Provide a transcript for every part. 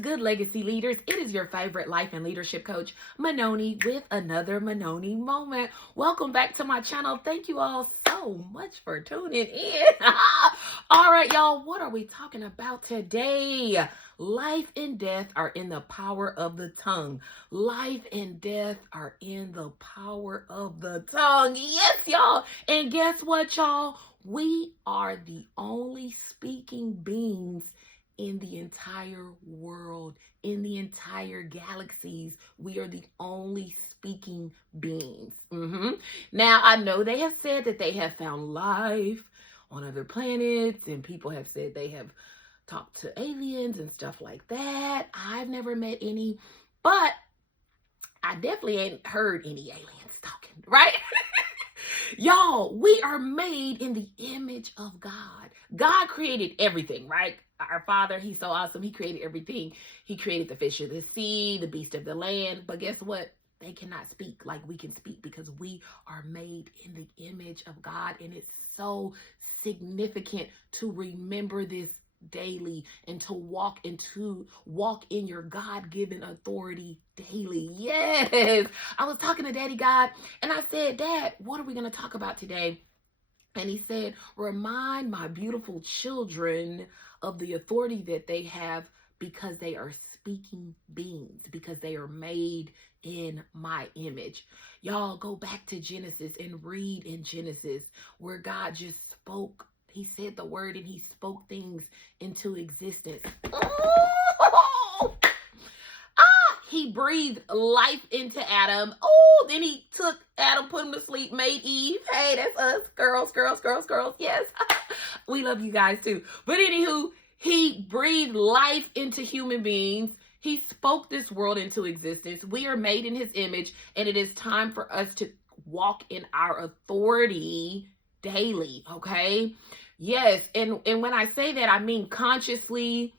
good, legacy leaders? It is your favorite life and leadership coach, Manonie, with another Manonie moment. Welcome back to my channel. Thank you all so much for tuning in. All right, y'all, what are we talking about today? Life and death are in the power of the tongue. Life and death are in the power of the tongue. Yes, y'all. And guess what, y'all? We are the only speaking beings in the entire world, in the entire galaxies. We are the only speaking beings. Now, I know they have said that they have found life on other planets, and people have said they have talked to aliens and stuff like that. I've never met any, but I definitely ain't heard any aliens talking, right? Y'all, we are made in the image of God. God created everything, right? Our Father, He's so awesome. He created everything. He created the fish of the sea, the beast of the land. But guess what? They cannot speak like we can speak because we are made in the image of God. And it's so significant to remember this daily and to walk in your God-given authority daily. Yes. I was talking to Daddy God and I said, Dad, what are we going to talk about today? And he said, remind my beautiful children of the authority that they have because they are speaking beings, because they are made in my image. Y'all go back to Genesis and read in Genesis where God just spoke. He said the word and he spoke things into existence. Oh! He breathed life into Adam. Oh, then he took Adam, put him to sleep, made Eve. Hey, that's us. Girls. Yes. We love you guys too. But anywho, he breathed life into human beings. He spoke this world into existence. We are made in his image, and it is time for us to walk in our authority daily, okay? Yes, and when I say that, I mean consciously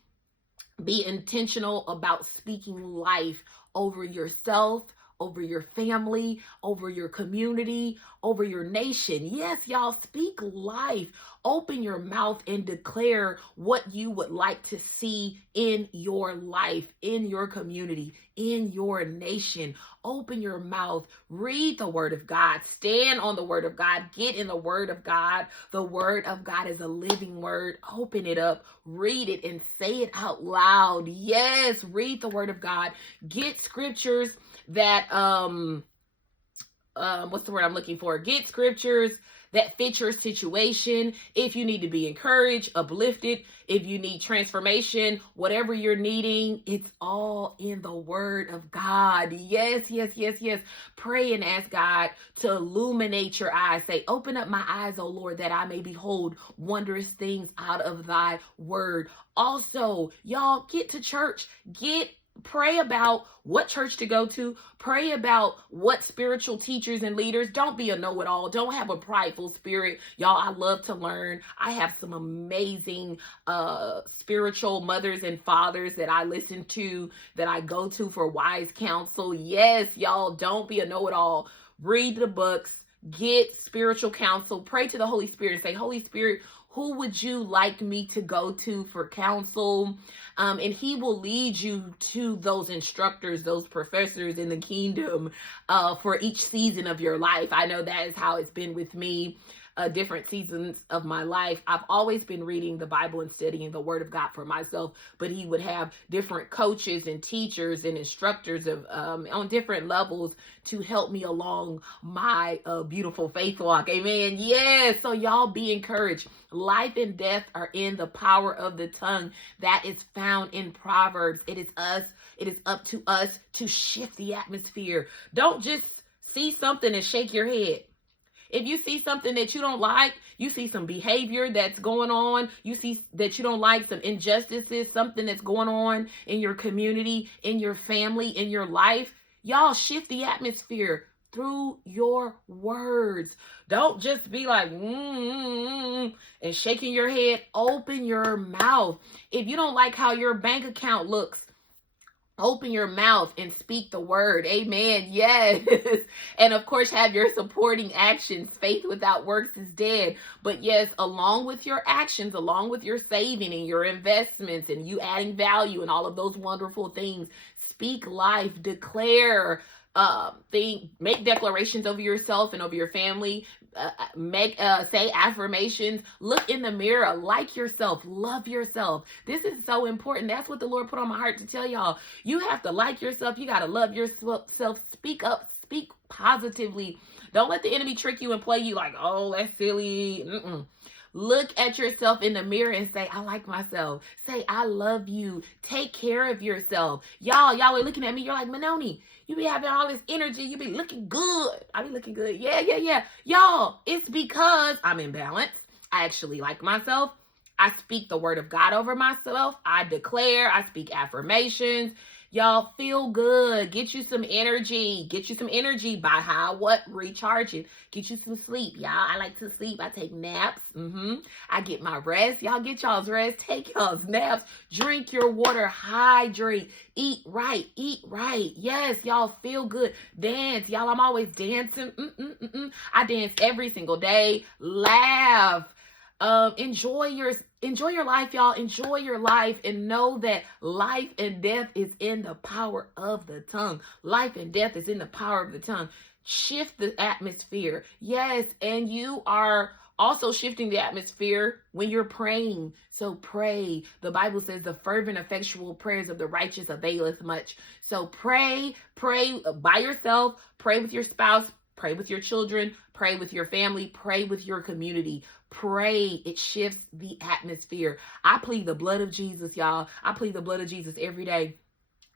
be intentional about speaking life over yourself, over your family, over your community, over your nation. Yes, y'all, speak life. Open your mouth and declare what you would like to see in your life, in your community, in your nation. Open your mouth. Read the word of God. Stand on the word of God. Get in the word of God. The word of God is a living word. Open it up. Read it and say it out loud. Yes, read the word of God. Get scriptures that what's the word I'm looking for? Get scriptures that fit your situation. If you need to be encouraged, uplifted, if you need transformation, whatever you're needing, it's all in the word of God. Yes. Pray and ask God to illuminate your eyes. Say, open up my eyes, O Lord, that I may behold wondrous things out of thy word. Also, y'all, get to church. Pray about what church to go to. Pray about what spiritual teachers and leaders. Don't be a know-it-all. Don't have a prideful spirit. Y'all, I love to learn. I have some amazing spiritual mothers and fathers that I listen to, that I go to for wise counsel. Yes, y'all, don't be a know-it-all. Read the books. Get spiritual counsel. Pray to the Holy Spirit and say, Holy Spirit, who would you like me to go to for counsel? And he will lead you to those instructors, those professors in the kingdom for each season of your life. I know that is how it's been with me. Different seasons of my life. I've always been reading the Bible and studying the Word of God for myself, but he would have different coaches and teachers and instructors of on different levels to help me along my beautiful faith walk. Amen. Yes. So y'all be encouraged. Life and death are in the power of the tongue. That is found in Proverbs. It is up to us to shift the atmosphere. Don't just see something and shake your head. If you see something that you don't like, you see some behavior that's going on, you see that you don't like, some injustices, something that's going on in your community, in your family, in your life, y'all shift the atmosphere through your words. Don't just be like, and shaking your head. Open your mouth. If you don't like how your bank account looks Open your mouth and speak the word. Amen. Yes. And of course, have your supporting actions. Faith without works is dead. But yes, along with your actions, along with your saving and your investments and you adding value and all of those wonderful things, speak life, declare, make declarations over yourself and over your family. Say affirmations, look in the mirror, like yourself, love yourself. This is so important. That's what the Lord put on my heart to tell y'all. You have to like yourself. You got to love yourself. Speak up, speak positively. Don't let the enemy trick you and play you like, oh, that's silly. Look at yourself in the mirror and say, I like myself. Say, I love you. Take care of yourself. Y'all are looking at me. You're like, Manonie, you be having all this energy. You be looking good. I be looking good. Yeah. Y'all, it's because I'm in balance. I actually like myself. I speak the word of God over myself. I declare. I speak affirmations. Y'all feel good. Get you some energy. Get you some energy by how? What? Recharging. Get you some sleep. Y'all, I like to sleep. I take naps. I get my rest. Y'all get y'all's rest. Take y'all's naps. Drink your water. Hydrate. Eat right. Eat right. Yes, y'all feel good. Dance. Y'all, I'm always dancing. I dance every single day. Laugh. Enjoy your life, y'all. Enjoy your life and know that life and death is in the power of the tongue. Life and death is in the power of the tongue. Shift the atmosphere. Yes, and you are also shifting the atmosphere when you're praying. So pray. The Bible says the fervent, effectual prayers of the righteous availeth much. So pray by yourself, pray with your spouse, pray with your children, pray with your family, pray with your community. Pray. It shifts the atmosphere. I plead the blood of Jesus, y'all. I plead the blood of Jesus every day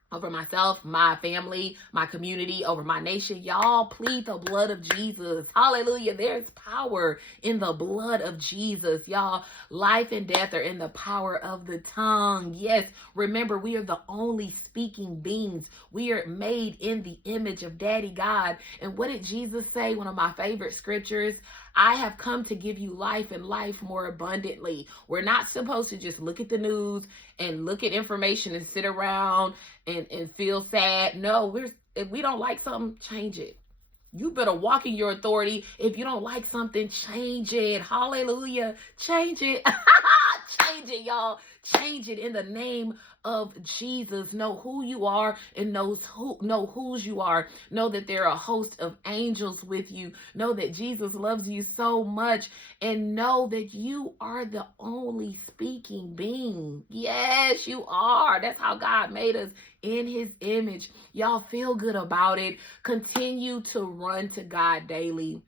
over myself, my family, my community, over my nation. Y'all plead the blood of Jesus. Hallelujah. There's power in the blood of Jesus. Y'all, life and death are in the power of the tongue. Yes, remember, we are the only speaking beings. We are made in the image of Daddy God. And what did Jesus say? One of my favorite scriptures. I have come to give you life and life more abundantly. We're not supposed to just look at the news and look at information and sit around and feel sad. No, if we don't like something, change it. You better walk in your authority. If you don't like something, change it. Hallelujah. Change it. Change it, y'all. Change it in the name of Jesus. Know who you are and know whose you are. Know that there are a host of angels with you. Know that Jesus loves you so much. And know that you are the only speaking being. Yes, you are. That's how God made us, in his image. Y'all feel good about it. Continue to run to God daily.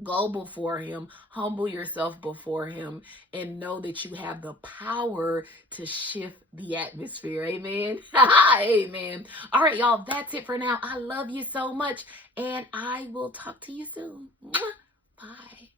Go before him, humble yourself before him, and know that you have the power to shift the atmosphere. Amen. Amen. All right, y'all, that's it for now. I love you so much, and I will talk to you soon. Bye.